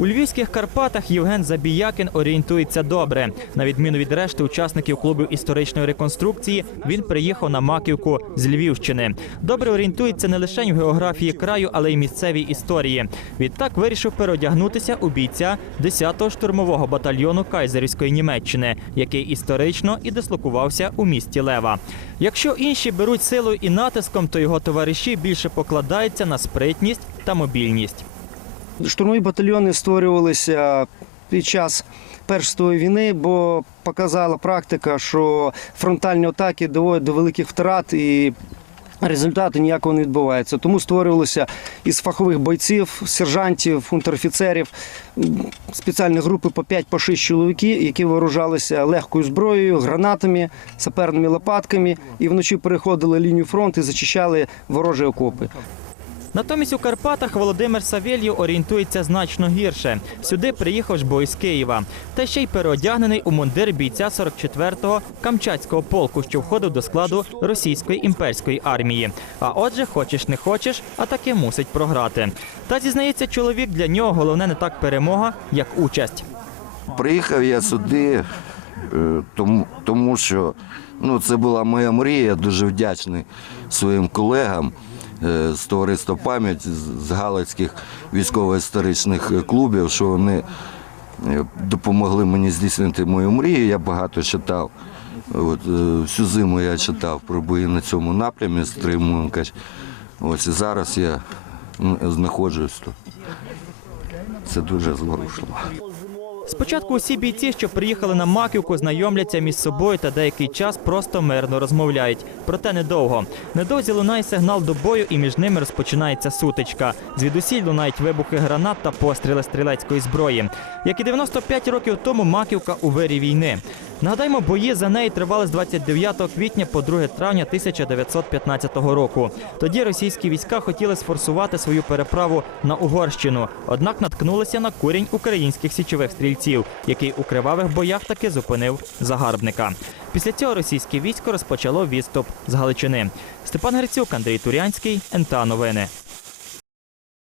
У львівських Карпатах Євген Забіякін орієнтується добре. На відміну від решти учасників клубу історичної реконструкції, він приїхав на Маківку з Львівщини. Добре орієнтується не лише в географії краю, але й місцевій історії. Відтак вирішив переодягнутися у бійця 10-го штурмового батальйону Кайзерівської Німеччини, який історично і дислокувався у місті Лева. Якщо інші беруть силою і натиском, то його товариші більше покладаються на спритність та мобільність. Штурмові батальйони створювалися під час Першої війни, бо показала практика, що фронтальні атаки доводять до великих втрат і результату ніякого не відбувається. Тому створювалися із фахових бойців, сержантів, унтерофіцерів, спеціальні групи по 5-6 чоловіків, які вооружалися легкою зброєю, гранатами, саперними лопатками і вночі переходили лінію фронту і зачищали ворожі окопи. Натомість у Карпатах Володимир Савєльєв орієнтується значно гірше. Сюди приїхав ж бо із Києва. Та ще й переодягнений у мундир бійця 44-го Камчатського полку, що входив до складу російської імперської армії. А отже, хочеш не хочеш, а таки мусить програти. Та зізнається чоловік, для нього головне не так перемога, як участь. Приїхав я сюди, е, тому, тому що ну, це була моя мрія. Дуже вдячний своїм колегам з товариства пам'ять з- Галицьких військово-історичних е, клубів, що вони е, допомогли мені здійснити мою мрію. Я багато читав. От, е, всю зиму я читав про бої на цьому напрямі з. Ось і зараз я знаходжусь тут. Це дуже зворушливо. Спочатку усі бійці, що приїхали на Маківку, знайомляться між собою та деякий час просто мирно розмовляють. Проте недовго. Недовзі лунає сигнал до бою, і між ними розпочинається сутичка. Звідусіль лунають вибухи гранат та постріли стрілецької зброї. Як і 95 років тому, Маківка у вирі війни. Нагадаємо, бої за неї тривали з 29 квітня по 2 травня 1915 року. Тоді російські війська хотіли сфорсувати свою переправу на Угорщину, однак наткнулися на курінь українських січових стрільців, який у кривавих боях таки зупинив загарбника. Після цього російське військо розпочало відступ з Галичини. Степан Грицюк, Андрій Турянський, НТА Новини.